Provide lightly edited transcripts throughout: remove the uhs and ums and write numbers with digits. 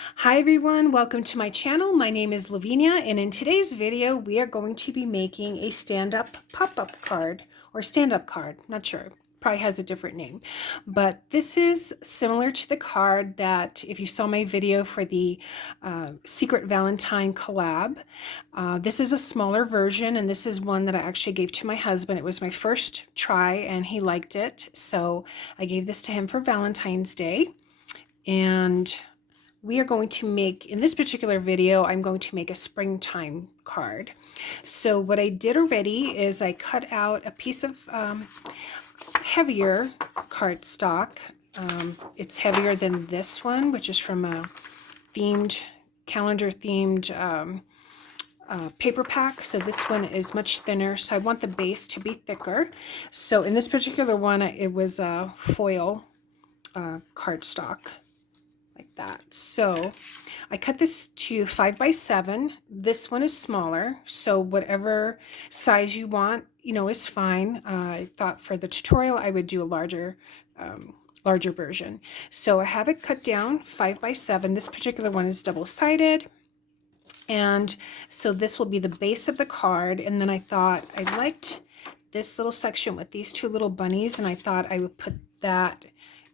Hi everyone, welcome to my channel. My name is Lavinia, and in today's video we are going to be making a stand-up pop-up card, or stand-up card, not sure, probably has a different name. But this is similar to the card that if you saw my video for the Secret Valentine collab. This is a smaller version, and this is one that I actually gave to my husband. It was my first try and he liked it, so I gave this to him for Valentine's Day. And we are going to make, in this particular video, I'm going to make a springtime card. So what I did already is I cut out a piece of heavier cardstock. It's heavier than this one, which is from a calendar themed paper pack. So this one is much thinner, so I want the base to be thicker. So in this particular one, it was a foil cardstock. Like that. So I cut this to 5 by 7. This one is smaller, so whatever size you want, is fine. I thought for the tutorial I would do a larger version. So I have it cut down 5 by 7. This particular one is double-sided. And so this will be the base of the card. And then I thought I liked this little section with these two little bunnies, and I thought I would put that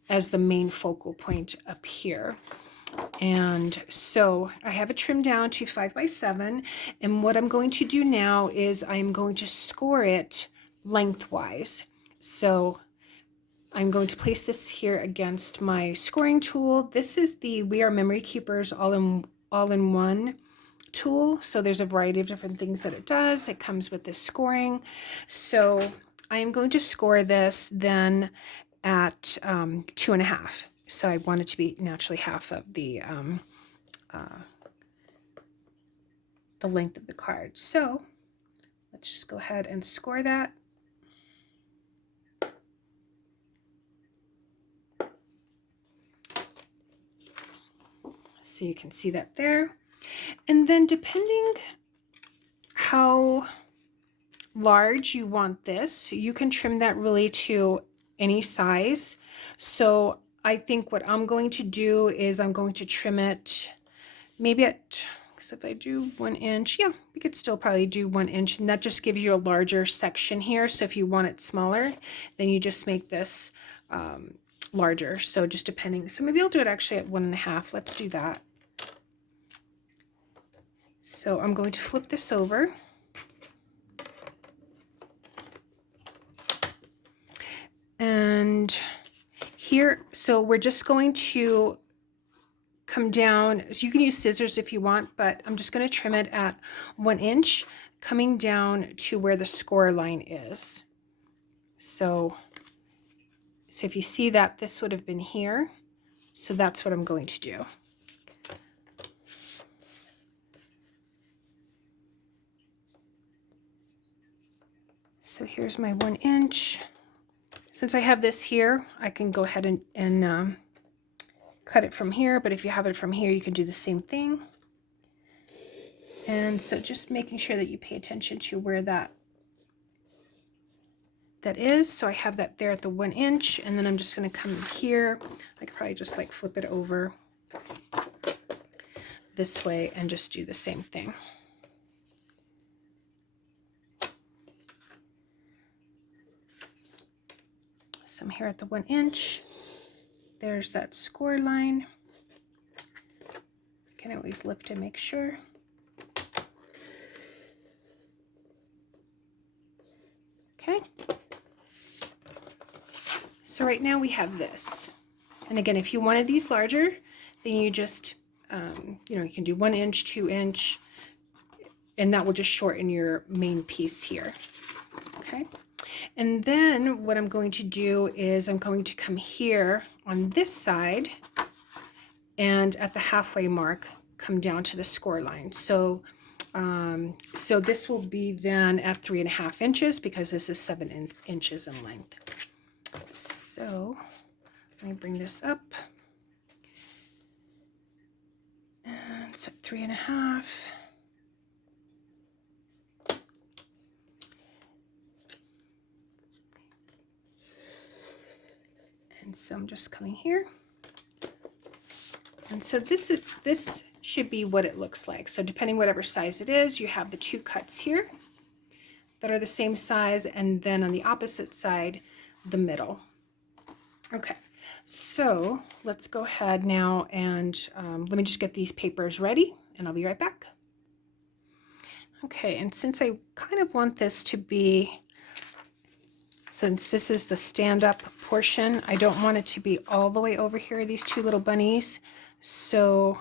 as the main focal point up here. And so I have it trimmed down to 5 by 7, and what I'm going to do now is I'm going to score it lengthwise. So I'm going to place this here against my scoring tool. This is the We Are Memory Keepers all-in-one tool. So there's a variety of different things that it does. It comes with this scoring. So I am going to score this then at 2.5. So I want it to be naturally half of the length of the card. So let's just go ahead and score that. So you can see that there. And then depending how large you want this, you can trim that really to any size. So I think what I'm going to do is I'm going to trim it maybe at, because if I do 1 inch, yeah, we could still probably do 1 inch, and that just gives you a larger section here. So if you want it smaller, then you just make this larger. So just depending, so maybe I'll do it actually at 1.5. Let's do that. So I'm going to flip this over. And here, so we're just going to come down. So you can use scissors if you want, but I'm just going to trim it at 1 inch, coming down to where the score line is. So if you see that, this would have been here. So that's what I'm going to do. So here's my 1 inch. Since I have this here, I can go ahead and cut it from here, but if you have it from here, you can do the same thing. And so just making sure that you pay attention to where that is. So I have that there at the 1 inch, and then I'm just going to come here. I could probably just like flip it over this way and just do the same thing. So I'm here at the 1 inch. There's that score line. You can always lift to make sure. Okay. So right now we have this. And again, if you wanted these larger, then you just, you can do 1 inch, 2 inch, and that will just shorten your main piece here. Okay. And then what I'm going to do is I'm going to come here on this side, and at the halfway mark, come down to the score line. So so this will be then at 3.5 inches, because this is 7 inches in length. So let me bring this up. And so 3.5. And so I'm just coming here. And so this should be what it looks like. So depending whatever size it is, you have the 2 cuts here that are the same size, and then on the opposite side, the middle. Okay, so let's go ahead now and let me just get these papers ready and I'll be right back. Okay, and since I kind of want this to be, since this is the stand-up portion, I don't want it to be all the way over here, these 2 little bunnies. So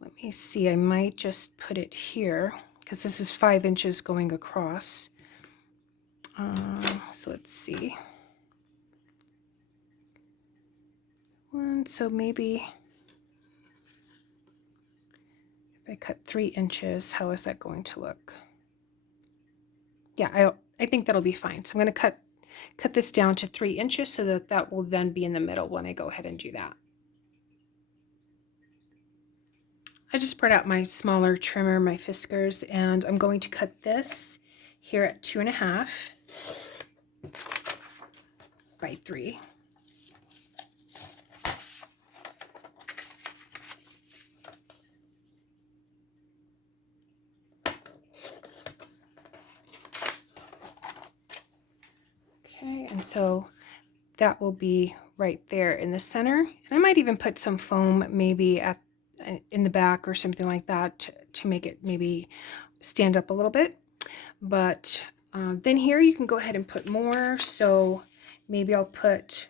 let me see, I might just put it here because this is 5 inches going across. So let's see. So maybe if I cut 3 inches, how is that going to look? Yeah, I think that'll be fine. So I'm going to cut this down to 3 inches so that that will then be in the middle when I go ahead and do that. I just brought out my smaller trimmer, my Fiskars, and I'm going to cut this here at 2.5 by 3. Okay, and so that will be right there in the center. And I might even put some foam maybe in the back or something like that to make it maybe stand up a little bit. But then here you can go ahead and put more. So maybe I'll put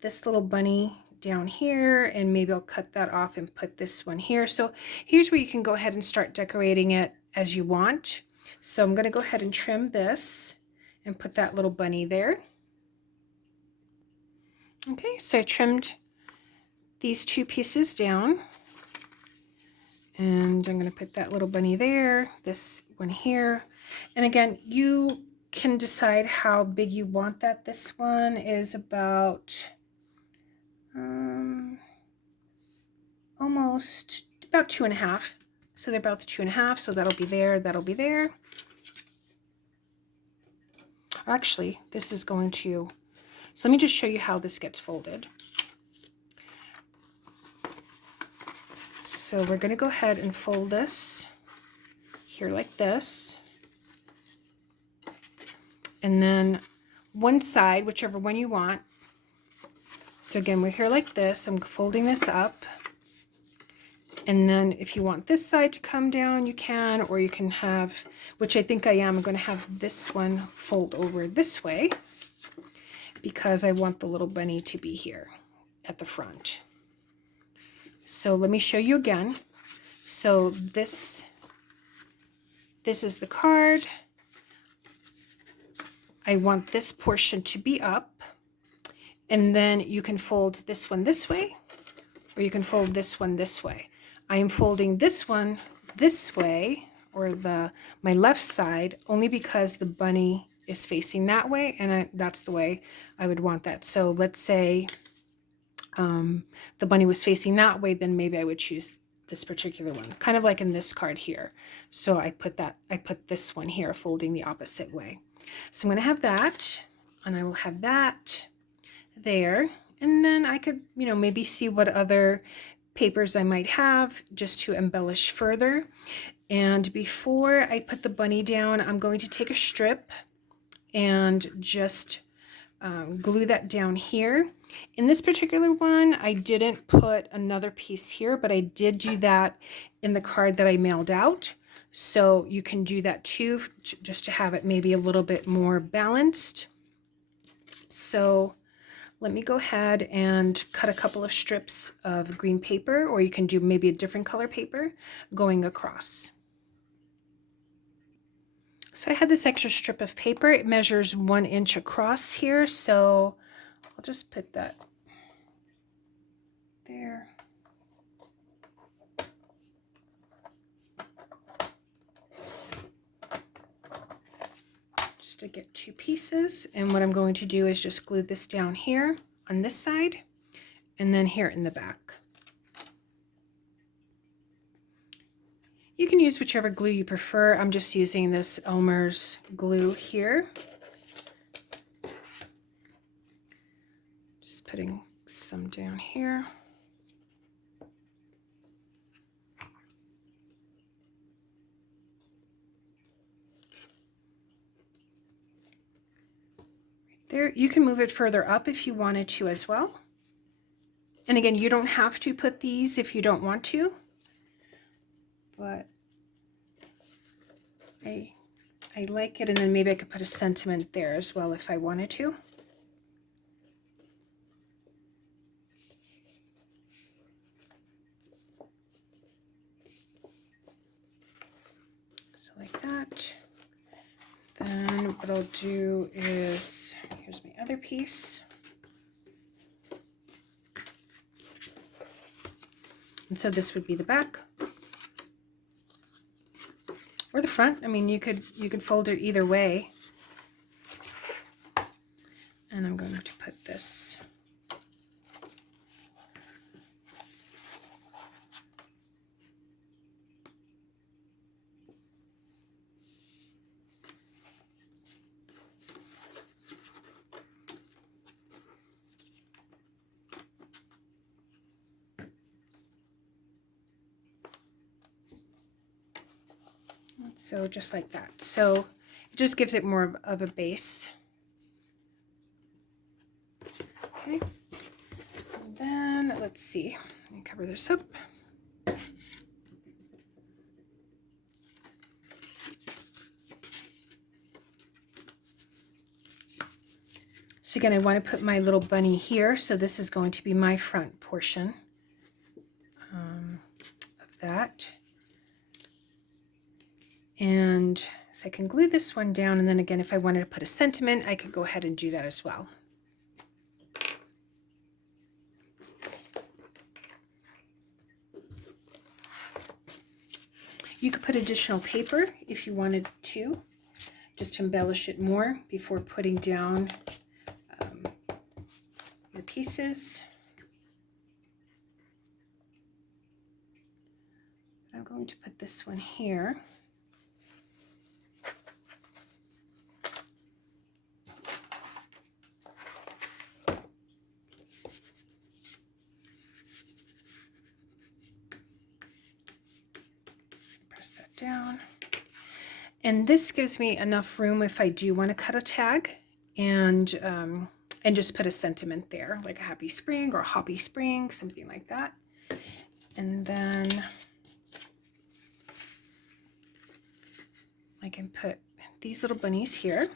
this little bunny down here, and maybe I'll cut that off and put this one here. So here's where you can go ahead and start decorating it as you want. So I'm going to go ahead and trim this and put that little bunny there. Okay, so I trimmed these 2 pieces down, and I'm going to put that little bunny there, this one here. And again, you can decide how big you want that. This one is about almost about 2.5. So they're about 2.5, so that'll be there, that'll be there. Actually, this is going to, so let me just show you how this gets folded. So we're going to go ahead and fold this here like this. And then one side, whichever one you want. So again, we're here like this. I'm folding this up. And then if you want this side to come down, you can, or you can have, which I think I am, I'm going to have this one fold over this way because I want the little bunny to be here at the front. So let me show you again. So this is the card. I want this portion to be up, and then you can fold this one this way, or you can fold this one this way. I am folding this one this way, or my left side, only because the bunny is facing that way, and that's the way I would want that. So let's say the bunny was facing that way, then maybe I would choose this particular one, kind of like in this card here. So I put this one here, folding the opposite way. So I'm going to have that, and I will have that there, and then I could, maybe see what other papers I might have just to embellish further. And before I put the bunny down, I'm going to take a strip and just glue that down here. In this particular one, I didn't put another piece here, but I did do that in the card that I mailed out. So you can do that too, just to have it maybe a little bit more balanced. So let me go ahead and cut a couple of strips of green paper, or you can do maybe a different color paper going across. So I had this extra strip of paper. It measures 1 inch across here, so I'll just put that there. Just to get 2 pieces, and what I'm going to do is just glue this down here on this side, and then here in the back. You can use whichever glue you prefer. I'm just using this Elmer's glue here. Just putting some down here. There, you can move it further up if you wanted to as well. And again, you don't have to put these if you don't want to, but I like it. And then maybe I could put a sentiment there as well if I wanted to. So like that. Then what I'll do is, here's my other piece. And so this would be the back or the front. I mean, you could fold it either way. And I'm going to put this so just like that. So it just gives it more of a base. Okay, and then let's see, let me cover this up. So again, I want to put my little bunny here, so this is going to be my front portion of that. And so I can glue this one down, and then again, if I wanted to put a sentiment, I could go ahead and do that as well. You could put additional paper if you wanted to, just to embellish it more before putting down your pieces. I'm going to put this one here. Press that down. And this gives me enough room if I do want to cut a tag and just put a sentiment there, like a happy spring or a hoppy spring, something like that. And then I can put these little bunnies here.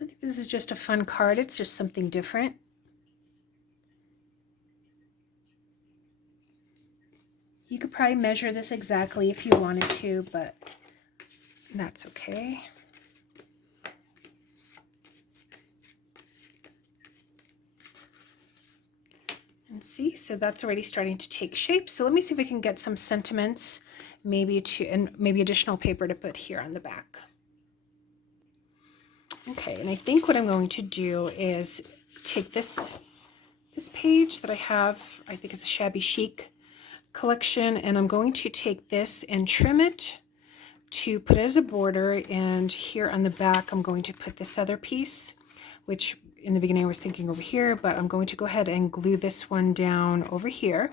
I think this is just a fun card. It's just something different. You could probably measure this exactly if you wanted to, but that's okay. And see, so that's already starting to take shape. So let me see if we can get some sentiments, maybe additional paper to put here on the back. Okay, and I think what I'm going to do is take this page that I have, I think it's a Shabby Chic collection, and I'm going to take this and trim it to put it as a border, and here on the back I'm going to put this other piece, which in the beginning I was thinking over here, but I'm going to go ahead and glue this one down over here.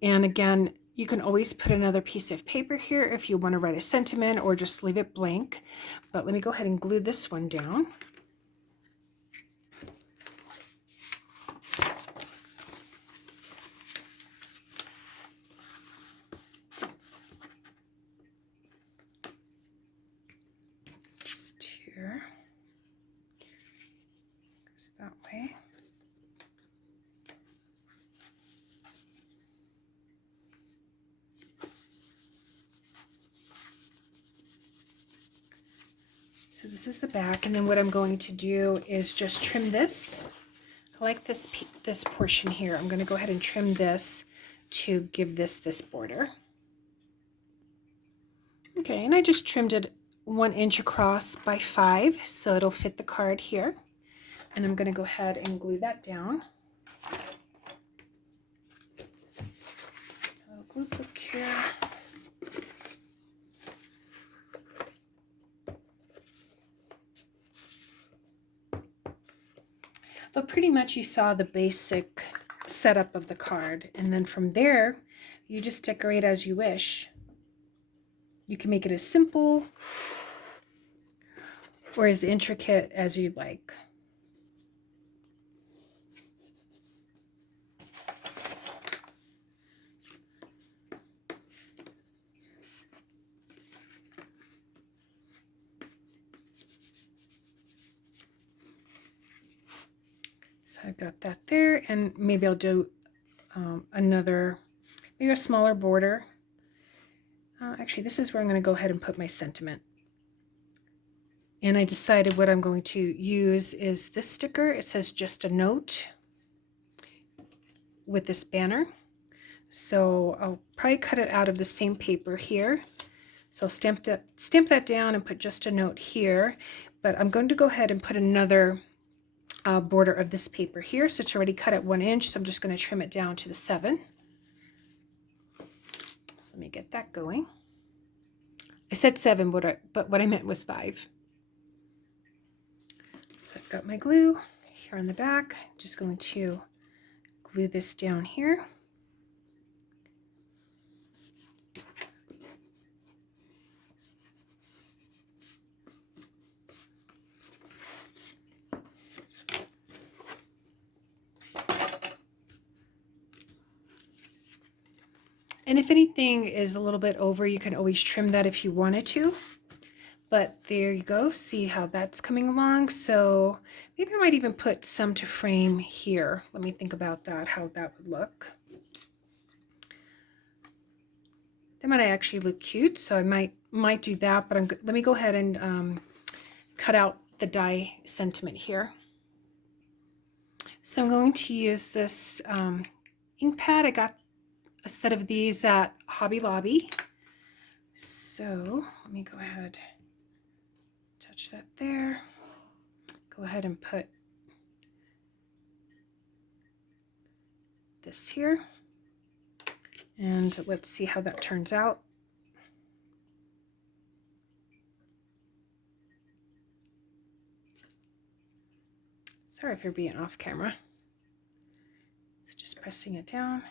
And again, you can always put another piece of paper here if you want to write a sentiment or just leave it blank, but let me go ahead and glue this one down. Goes that way. So this is the back, and then what I'm going to do is just trim this. I like this portion here. I'm going to go ahead and trim this to give this border. Okay, and I just trimmed it 1 inch across by 5, so it'll fit the card here. And I'm going to go ahead and glue that down. A little glue book here. pretty much you saw the basic setup of the card, and then from there you just decorate as you wish. You can make it as simple or as intricate as you'd like. So I've got that there, and maybe I'll do maybe a smaller border. Actually, this is where I'm going to go ahead and put my sentiment. And I decided what I'm going to use is this sticker. It says just a note with this banner. So I'll probably cut it out of the same paper here. So I'll stamp that down and put just a note here. But I'm going to go ahead and put another border of this paper here. So it's already cut at 1 inch, so I'm just going to trim it down to the 7. So let me get that going. I said 7, but what I meant was 5. So I've got my glue here on the back. Just going to glue this down here. And if anything is a little bit over, you can always trim that if you wanted to. But there you go. See how that's coming along. So maybe I might even put some to frame here. Let me think about that, how that would look. That might actually look cute, so I might do that. But let me go ahead and cut out the die sentiment here. So I'm going to use this ink pad. I got a set of these at Hobby Lobby. So let me go ahead, touch that there. Go ahead and put this here. And let's see how that turns out. Sorry if you're being off camera. So just pressing it down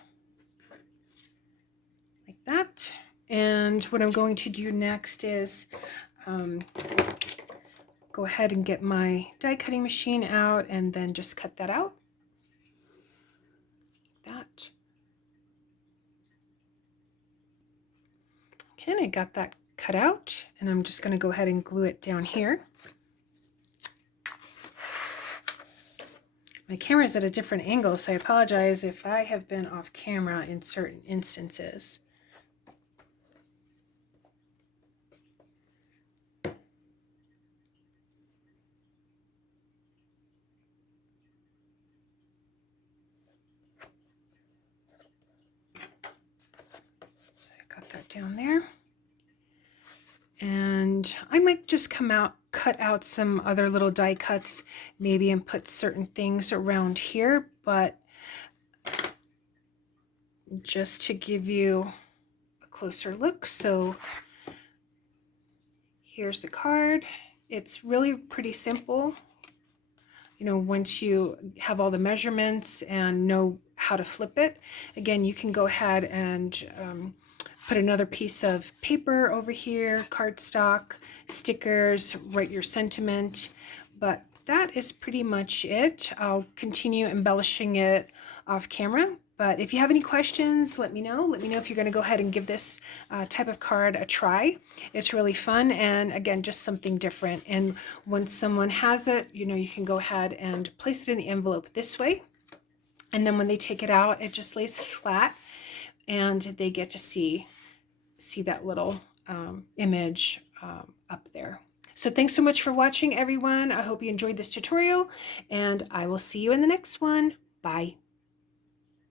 like that. And what I'm going to do next is go ahead and get my die cutting machine out and then just cut that out. That. Okay, and I got that cut out, and I'm just going to go ahead and glue it down here. My camera is at a different angle, so I apologize if I have been off camera in certain instances. So I got that down there. And I might just cut out some other little die cuts maybe and put certain things around here, but just to give you a closer look. So here's the card. It's really pretty simple. You know, once you have all the measurements and know how to flip it, again, you can go ahead and put another piece of paper over here, cardstock, stickers, write your sentiment, but that is pretty much it. I'll continue embellishing it off camera, but if you have any questions, let me know. Let me know if you're going to go ahead and give this type of card a try. It's really fun, and again, just something different. And once someone has it, you know, you can go ahead and place it in the envelope this way, and then when they take it out, it just lays flat, and they get to see that little image up there. So thanks so much for watching, everyone. I hope you enjoyed this tutorial, and I will see you in the next one. Bye.